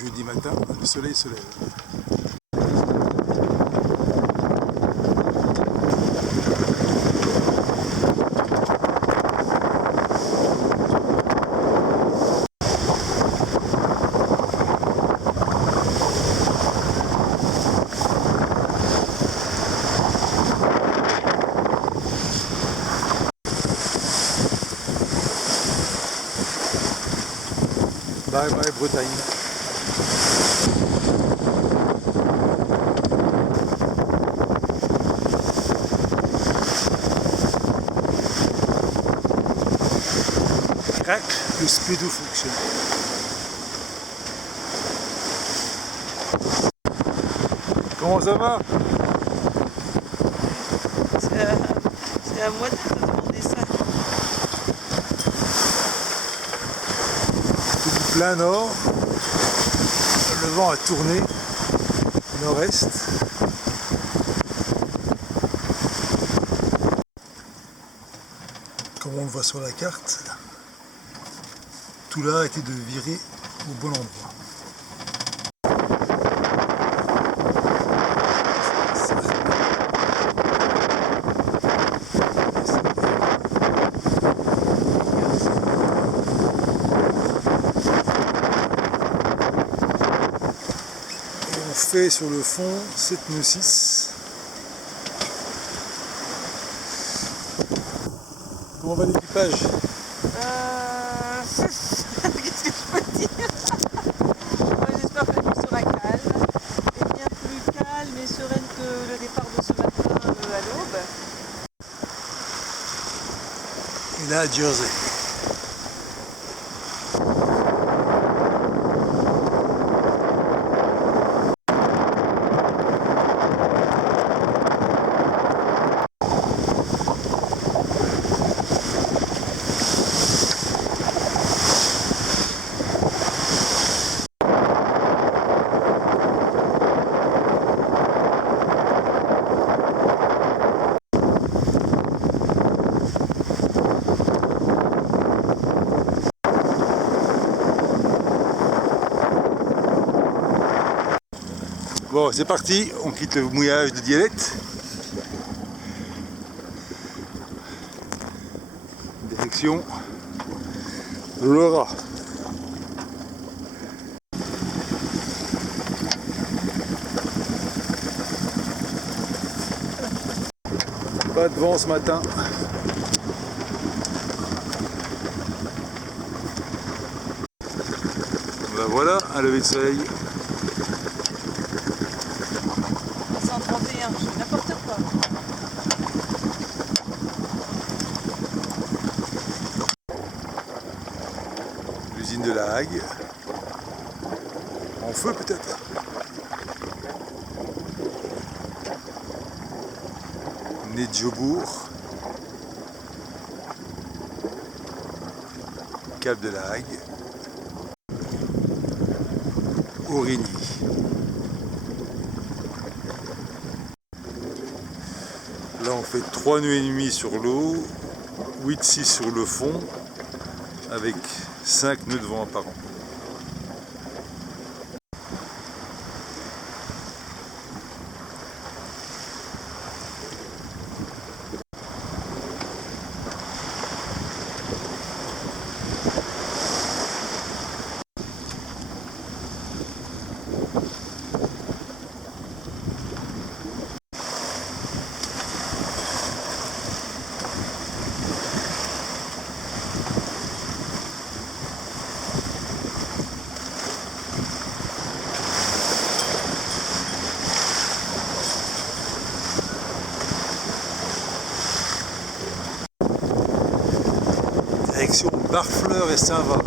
Jeudi matin, le soleil se lève. Bye bye Bretagne. Crac, le speedo fonctionne. Comment ça va? C'est à moi de te demander ça. C'est du plein nord. Le vent a tourné nord-est. Comme on le voit sur la carte, tout là a été de virer au bon endroit. On fait sur le fond 7 nœuds 6. Comment va l'équipage? Qu'est-ce que je peux te dire? Moi, j'espère que la nuit sera calme, et bien plus calme et sereine que le départ de ce matin à l'aube. Et là, à Jersey. Bon, c'est parti, on quitte le mouillage de Dielette. Direction Laura. Pas de vent ce matin. Ben voilà, un lever de soleil. 131, je fais n'importe quoi. L'usine de la Hague. En feu peut-être. Né de Jobourg. Cap de la Hague. Aurigny. Là on fait 3 nœuds et demi sur l'eau, 8-6 sur le fond, avec 5 nœuds de vent apparents. Direction Barfleur et Saint-Va.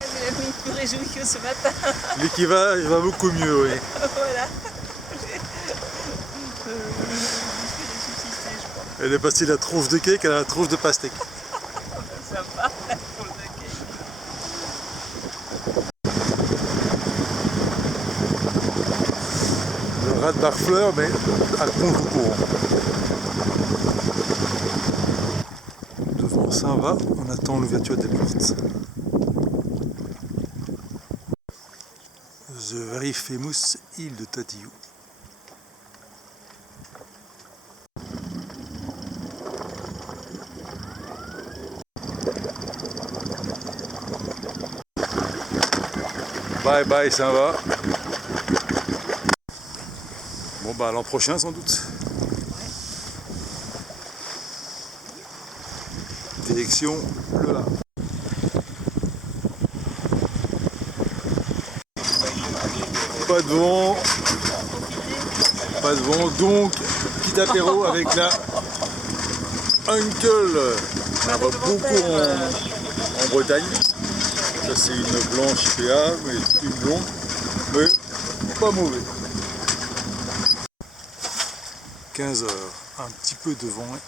Elle est plus réjouie que ce matin. L'équipage va beaucoup mieux, oui. Voilà. Elle est passée de la tronche de cake à la tronche de pastèque. Ça va, la tronche de cake. Le rat de Barfleur, mais à contre-courant. Devant Saint-Va, on attend l'ouverture des portes. the very famous île de Tatiou. Bye bye, ça va. Bon bah l'an prochain sans doute. Direction Le Havre. Pas de vent. Pas de vent, donc petit apéro avec la Uncle. On va beaucoup en Bretagne. Ça c'est une blanche PA, mais une blonde, mais pas mauvais. 15 heures, un petit peu de vent.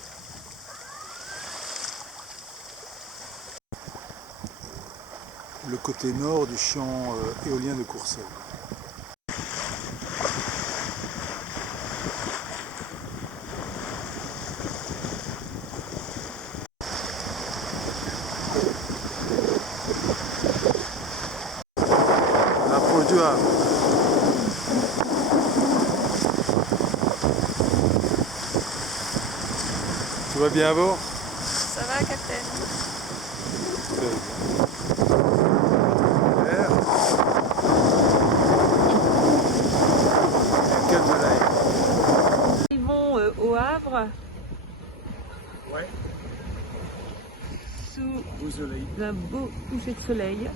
Le côté nord du champ éolien de Courcelles. Approche du Havre. Tout va bien à bord? Ça va, capitaine? Ils vont au Havre. Ouais. Sous Beau soleil. un beau coucher de soleil.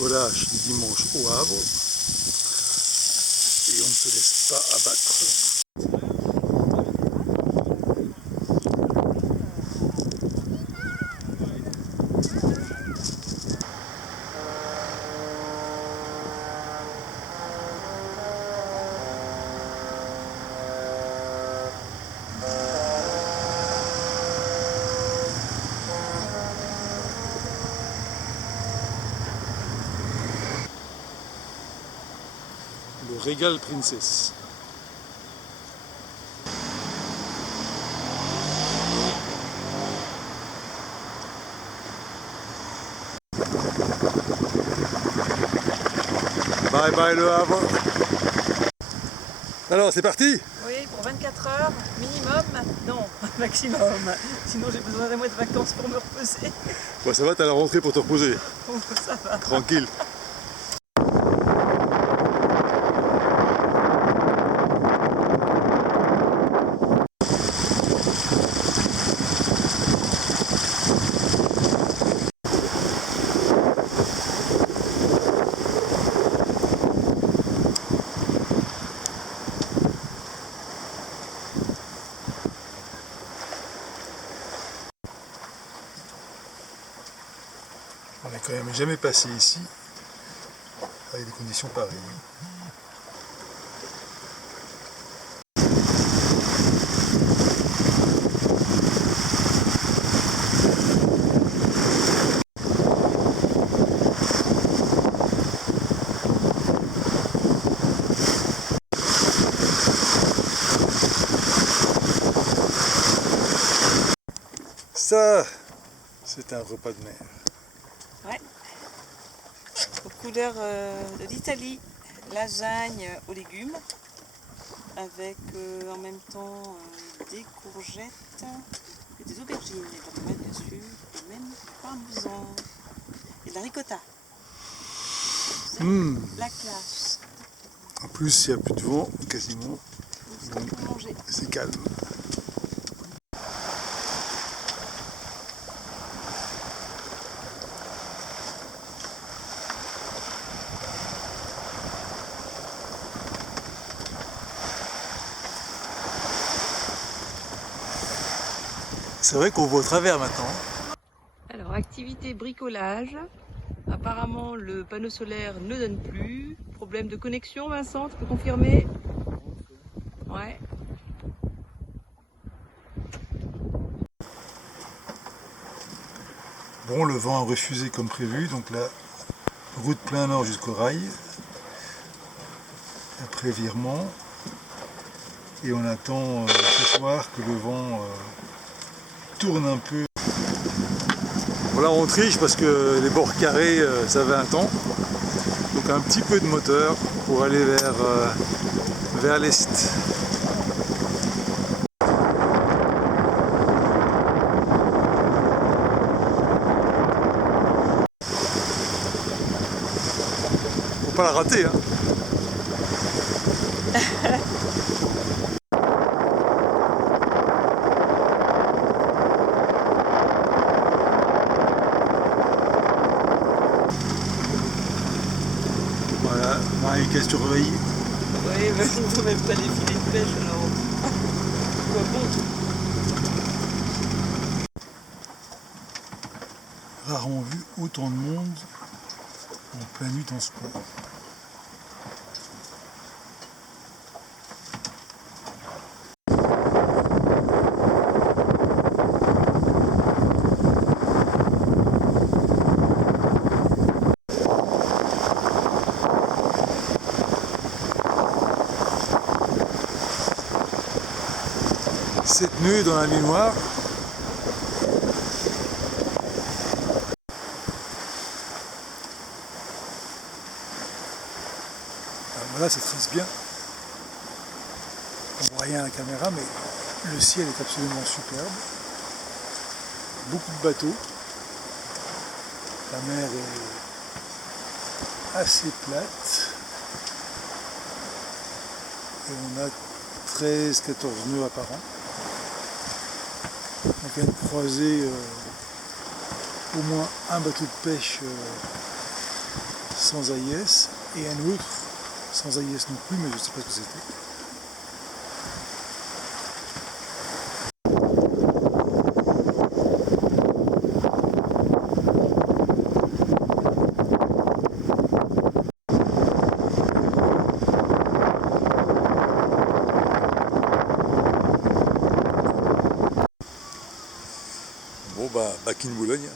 Relâche le dimanche au Havre et on ne se laisse pas abattre. Le Regal Princess. Bye bye Le Havre. Alors c'est parti? Oui, pour 24 heures minimum. Non, maximum. Sinon j'ai besoin d'un mois de vacances pour me reposer. Bon ça va, t'as la rentrée pour te reposer. Oh, ça va. Tranquille. On n'est quand même jamais passé ici avec des conditions pareilles. Ça, c'est un repas de mer. Ouais. Aux couleurs de l'Italie, lasagne aux légumes, avec en même temps des courgettes et des aubergines, et de la tomate bien sûr, et même du parmesan et de la ricotta. La classe. En plus, il n'y a plus de vent, quasiment. Donc, pour manger. C'est calme. C'est vrai qu'on voit au travers maintenant. Alors, activité bricolage. Apparemment, le panneau solaire ne donne plus. Problème de connexion, Vincent, tu peux confirmer? Ouais. Bon, le vent a refusé comme prévu, donc la route plein nord jusqu'au rail. Après virement. Et on attend ce soir que le vent tourne un peu. Voilà, on triche parce que les bords carrés, ça avait un temps. Donc un petit peu de moteur pour aller vers l'est. Faut pas la rater, hein. Voilà, Marie qui surveille. Oui, mais on ne peut même pas les filets de pêche alors. Quoi bon? Rarement vu autant de monde en pleine nuit dans ce coin. Cette nuit dans la nuit noire. Voilà, ça trace bien. On voit rien à la caméra, mais le ciel est absolument superbe. Beaucoup de bateaux. La mer est assez plate. Et on a 13-14 nœuds apparents. On vient de croiser au moins un bateau de pêche sans AIS et un autre sans AIS non plus, mais je ne sais pas ce que c'était. Bon bah, back in Boulogne.